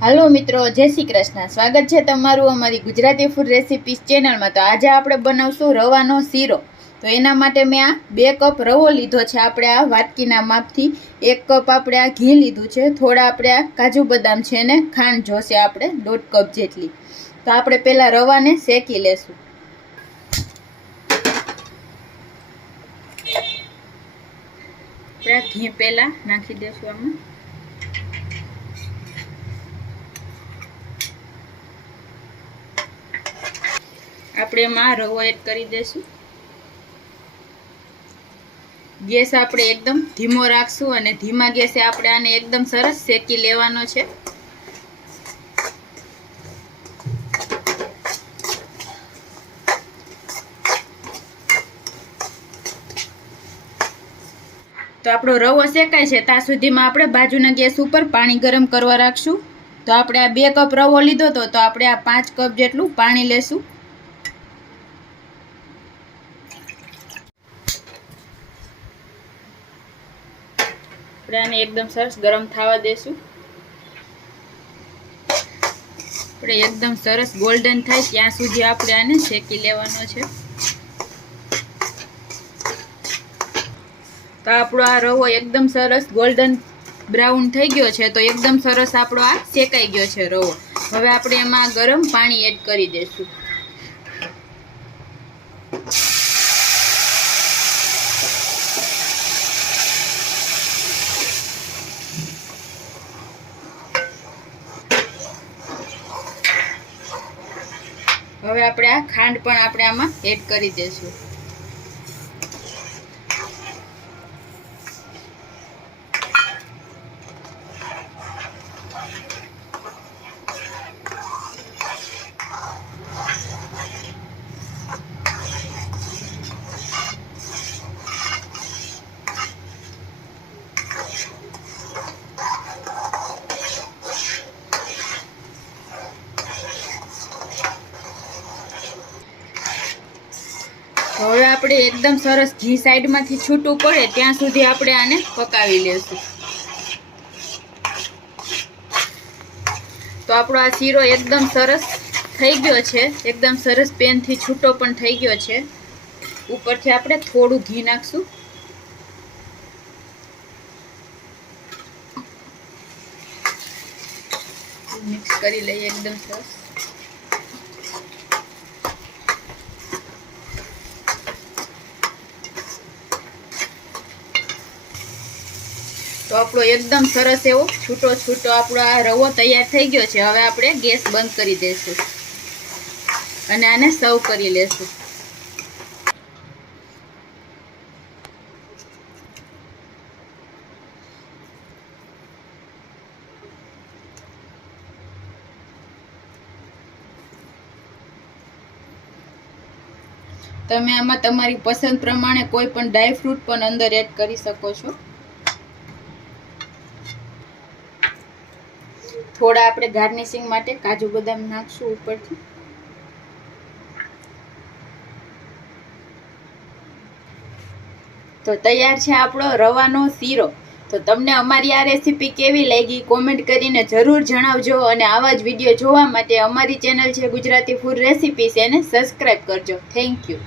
Hello मित्रों, जय श्री कृष्ण। स्वागत है तमारू अमारी गुजराती फूड रेसिपीज चेनल में। तो आज आपणे बनावशुं रवानो सीरो। तो एना माटे मैं आ 2 कप रवो लीधो छे। आपणे आ वाटकीना मापथी 1 कप आपणे आ घी लीधुं छे। थोड़ा आपणे आ काजू बदाम छे ने खांड जोशे आपणे 1.5 कप जेटली। तो आपणे पहेला रवाने शेकी लेशुं। घी पहेला नाखी देशुं आमां। આપણે એમાં રવો એડ કરી દઈશું। ગેસ આપણે એકદમ ધીમો રાખશું અને ધીમા ગેસે આપણે આને એકદમ સરસ શેકી લેવાનો છે। તો આપણો રવો શેકાય છે ત્યાં સુધીમાં આપણે બાજુના ગેસ ઉપર પાણી ગરમ કરવા રાખશું। તો આપણે આ 2 કપ રવો લીધો તો આપણે આ 5 કપ જેટલું પાણી લેશું। આપણે एकदम सरस गरम थवा देशुं। આપણે एकदम सरस गोल्डन थाय त्यां सुधी આપણે આને શેકી લેવાનો છે। તો આપણો આ રવો एकदम सरस गोल्डन ब्राउन થઈ ગયો છે। તો एकदम सरस આપણો આ શેકાઈ ગયો છે રવો। હવે આપણે એમાં ગરમ પાણી એડ કરી દેશું। હવે આપણે આ ખાંડ પણ આપણે આમાં એડ કરી દેશું। હવે આપણે एकदम સરસ ઘી સાઈડમાંથી છૂટું પડે ત્યાં સુધી આપણે આને પકાવી લેશું। તો આપણો આ શીરો एकदम સરસ થઈ ગયો છે। एकदम સરસ પેનથી છૂટો પણ થઈ ગયો છે। ઉપરથી આપણે થોડું ઘી નાખશું। મિક્સ કરી લઈએ एकदम સરસ। तो आपणो एकदम सरस एवो छूटो छूटो आपणो आ रवो तैयार थई गयो छे। हवे आपणे गैस बंद करी देशुं अने आने सर्व करी लेशुं। तमे आमां तमारी पसंद प्रमाणे कोई पण ड्राय फ्रूट पण अंदर एड करी शको छो। थोड़ा आपणे गार्निशिंग माटे काजू बदाम नाखशुं उपरथी। तो तैयार छे आपणो रवानो सीरो। तो तमने अमारी आ रेसिपी केवी लागी कॉमेंट करीने जरूर जणावजो अने आवा ज विडियो जोवा माटे अमारी चेनल छे गुजराती फूड रेसिपीज एने सब्सक्राइब करजो। Thank you.